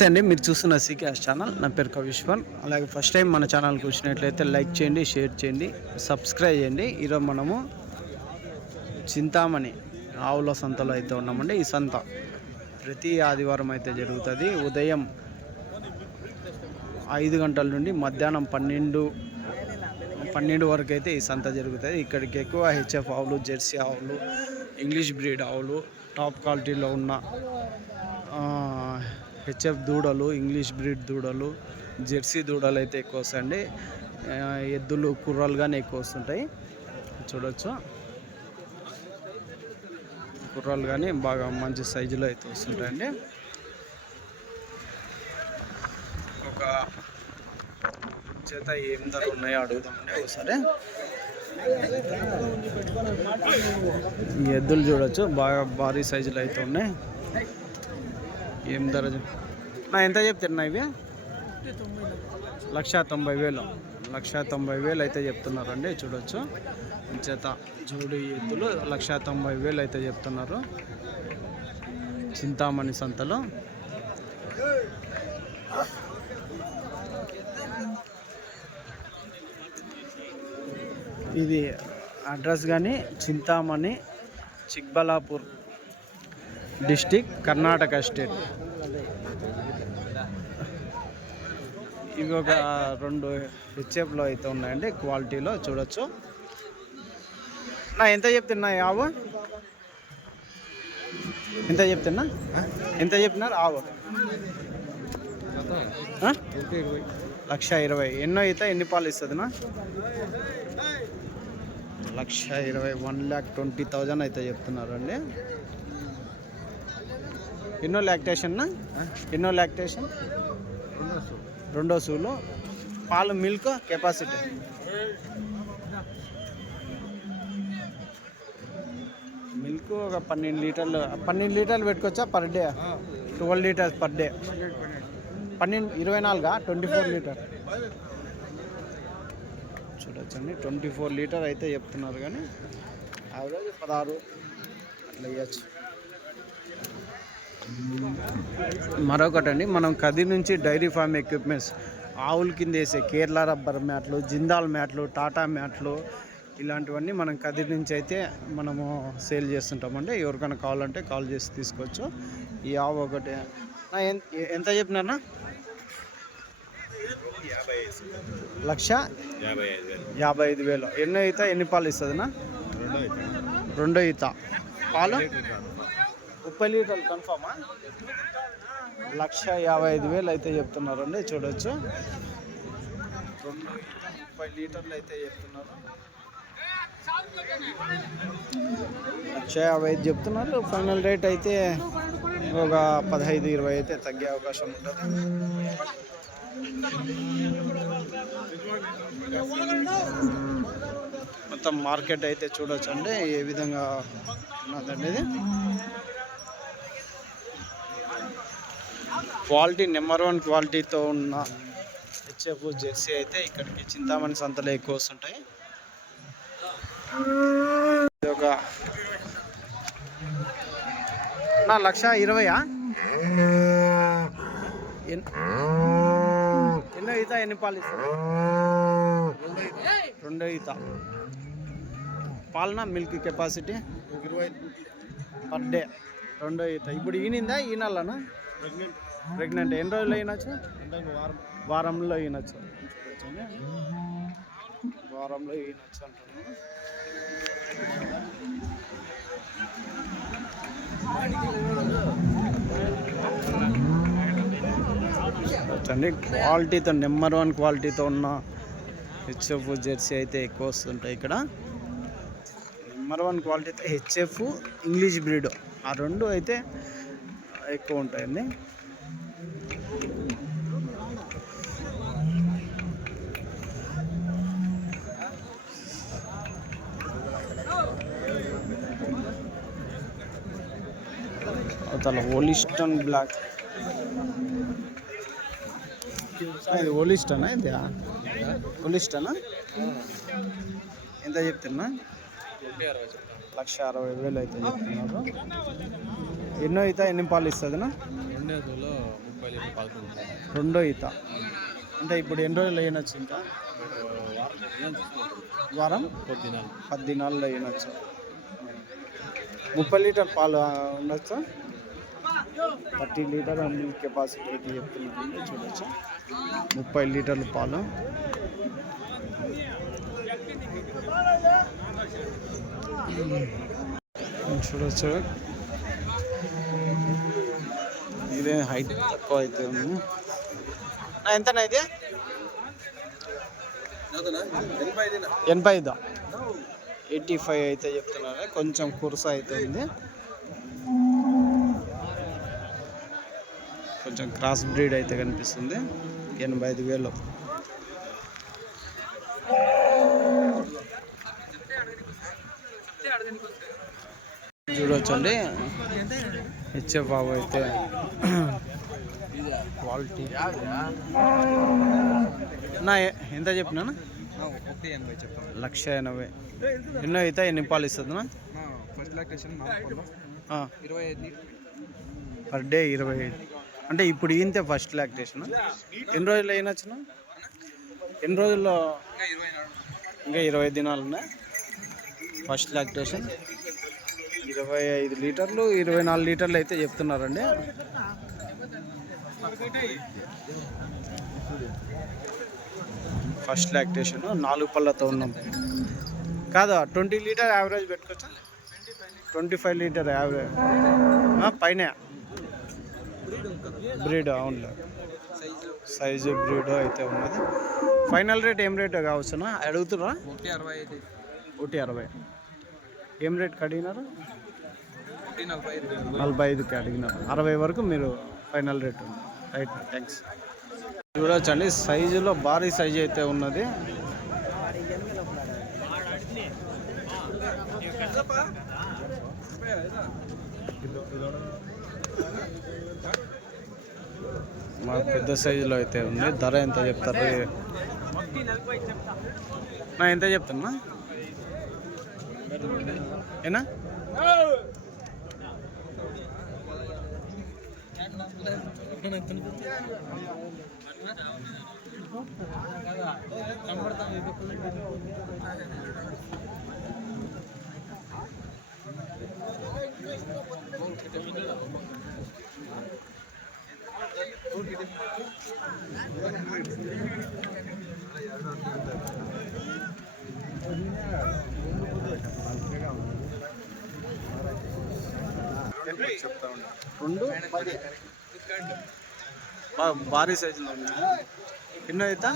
నమస్తే అండి, మీరు చూస్తున్న సీకేఎస్ ఛానల్. నా పేరు కవిశ్వర్. అలాగే ఫస్ట్ టైం మన ఛానల్కి వచ్చినట్లయితే లైక్ చేయండి, షేర్ చేయండి, సబ్స్క్రైబ్ చేయండి. ఈరోజు మనము చింతామణి ఆవుల సంతలో అయితే ఉన్నామండి. ఈ సంత ప్రతి ఆదివారం అయితే జరుగుతుంది. ఉదయం 5 గంటల నుండి మధ్యాహ్నం 12 వరకు అయితే ఈ సంత జరుగుతుంది. ఇక్కడికి ఎక్కువ హెచ్ఎఫ్ ఆవులు, జెర్సీ ఆవులు, ఇంగ్లీష్ బ్రీడ్ ఆవులు, టాప్ క్వాలిటీలో ఉన్న హెచ్ఎఫ్ దూడలు, ఇంగ్లీష్ బ్రీడ్ దూడలు, జెర్సీ దూడలు అయితే ఎక్కువ వస్తాయండి. ఎద్దులు, కుర్రాలు కానీ ఎక్కువ వస్తుంటాయి. చూడొచ్చు, కుర్రాలు కానీ బాగా మంచి సైజులో అయితే వస్తుంటాయండి. ఒక చేత ఏం ధర ఉన్నాయో అడుగుదామండి ఒకసారి. ఈ ఎద్దులు చూడొచ్చు, బాగా భారీ సైజులో అయితే ఉన్నాయి. ఏం ధర ఎంత చెప్తున్నా? ఇవి 1,90,000 1,90,000 అయితే చెప్తున్నారండి. చూడొచ్చు, చేత జోడి ఎద్దులు 1,90,000 అయితే చెప్తున్నారు చింతామణి సంతలో. ఇది అడ్రస్ కానీ చింతామణి, చిక్బలాపూర్ డిస్టిక్, కర్ణాటక స్టేట్. ఇవి ఒక 2 హెచ్ఎఫ్లో అయితే ఉన్నాయండి క్వాలిటీలో. చూడొచ్చు. ఎంత చెప్తున్నా ఆవు? ఎంత చెప్తున్నా? ఎంత చెప్పినారు ఆవు? 1,20,000. ఎన్నో అయితే ఎన్ని పాలు ఇస్తుందినా? 1,20,000 1,20,000 అయితే చెప్తున్నారు అండి. ఎన్నో లాక్టేషన్? ఎన్నో లాక్టేషన్? రెండో సూలు. పాలు మిల్క్ కెపాసిటీ మిల్క్ ఒక 12 లీటర్లు పెట్టుకోవచ్చా per day? 12 litres per day. 24 24 litre. చూడొచ్చండి, 24 లీటర్ అయితే చెప్తున్నారు, కానీ యావరేజ్ 16 అట్లా ఇవ్వచ్చు. మరొకటండి, మనం కదిరి నుంచి డైరీ ఫార్మ్ ఎక్విప్మెంట్స్, ఆవుల కింద వేసే కేరళ రబ్బర్ మ్యాట్లు, జిందాల్ మ్యాట్లు, టాటా మ్యాట్లు, ఇలాంటివన్నీ మనం కదిరి నుంచి అయితే మనము సేల్ చేస్తుంటామండి. ఎవరికైనా కావాలంటే కాల్ చేసి తీసుకోవచ్చు. ఈ ఆవు ఒకటి ఎంత చెప్పినారా? 1,55,000. ఎన్నో ఈత ఎన్ని పాలు ఇస్తుందినా? రెండో ఈత. పాలు 30 లీటర్లు కన్ఫామా? 1,55,000 అయితే చెప్తున్నారండి. చూడొచ్చు, 30 లీటర్లు అయితే చెప్తున్నారు. 1,50,000 చెప్తున్నారు. ఫైనల్ రేట్ అయితే ఒక 15-20 అయితే తగ్గే అవకాశం ఉంటుంది. మొత్తం మార్కెట్ అయితే చూడొచ్చు అండి ఏ విధంగా ఉన్నదండి. ఇది క్వాలిటీ నెంబర్ 1 క్వాలిటీతో ఉన్న హెచ్ఎఫ్ జెర్సీ అయితే ఇక్కడికి చింతామణి సంతలో ఎక్కువ వస్తుంటాయి. ఇది ఒక 1,20,000. ఎన్నో ఈత ఎన్ని పాలు ఇస్తుంది? రెండో ఈత. పాలన మిల్క్ కెపాసిటీ 20 పర్ డే. రెండో ఈత. ఇప్పుడు ఈనిందా? ఈనాలనా? ప్రెగ్నెంట్. ఎన్ని రోజులు అయినచ్చు? వారంలో ఈనొచ్చు. వారంలో ఈనొచ్చు అంటున్నాను. క్వాలిటీతో నెంబర్ 1 క్వాలిటీతో ఉన్న హెచ్ఎఫ్ జెర్సీ అయితే ఎక్కువ వస్తుంటాయి ఇక్కడ. నెంబర్ 1 క్వాలిటీతో హెచ్ఎఫ్, ఇంగ్లీష్ బ్రీడ్, ఆ 2 అయితే ఎక్కువ ఉంటాయండి. అవతల హోలిస్టన్ బ్లాక్. ఇది హోలిస్టనా? ఇది హోలిస్టనా? ఎంత చెప్తున్నా? 1,60,000 అయితే చెప్తున్నారు. ఎన్నో అయితే ఎన్ని పాలు ఇస్తుందినా? 2 30 రెండో ఈత అంటే ఇప్పుడు ఎన్ని రోజులు వేయనొచ్చు ఇంకా వారం 10 దినాల్లో వేయనొచ్చు 30 లీటర్ పాలు ఉండొచ్చు 30 లీటర్ మిల్క్ కెపాసిటీ అయితే చెప్తున్నారండి చూడొచ్చు 30 లీటర్ల పాలు చూడొచ్చు ఇదే హైట్ తక్కువ అయితే ఉంది ఎంతనా ఇది 85 85 అయితే చెప్తున్నారు కొంచెం కురుస అయితే ఉంది కొంచెం క్రాస్ బ్రీడ్ అయితే కనిపిస్తుంది 85,000 చూడొచ్చండి హెచ్ఎఫ్ బాబు అయితే క్వాలిటీ నా ఎంత చెప్పినా 1,80,000 ఎన్నో అయితే ఎన్ని పాలు ఇస్తుందా పర్ డే 25 అంటే ఇప్పుడు ఈంతే ఫస్ట్ లాక్టేషన్ ఎన్ని రోజులు అయినచ్చిన ఎన్ని రోజుల్లో ఇంకా 20 దినాలు ఉన్నాయి ఫస్ట్ లాక్టేషన్ 25 లీటర్లు 24 లీటర్లు అయితే చెప్తున్నారండి ఫస్ట్ లాక్టేషన్ 4 పళ్ళతో ఉన్నాం కాదా 20 లీటర్ యావరేజ్ పెట్టుకోవచ్చా 25 లీటర్ యావరేజ్ పైన బ్రీడ్ అవును సైజు బ్రీడ్ అయితే ఉన్నది ఫైనల్ రేట్ ఏం రేట్ కావచ్చునా అడుగుతున్నా 160 ఏం రేట్ అడిగినారు 45కి అడిగినారు 60 వరకు మీరు ఫైనల్ రేట్ ఉంది రైట్ థ్యాంక్స్ చూడొచ్చండి సైజులో భారీ సైజు అయితే ఉన్నది మా పెద్ద సైజులో అయితే ఉంది ధర ఎంత చెప్తారు నా ఎంత చెప్తున్నా ఏనా రెండు భారీ సైజులో ఉన్నాయి ఎన్నో అవుతా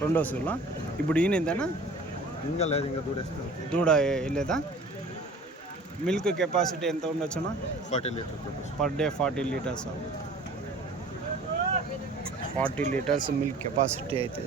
రెండో సూలా ఇప్పుడు ఈయన ఎంతనా ఇంకా లేదు ఇంకా దూడేస్తాం దూడ వెళ్ళేదా మిల్క్ కెపాసిటీ ఎంత ఉండొచ్చునా 40 litre per day 40 litres 40 litres milk capacity అయితే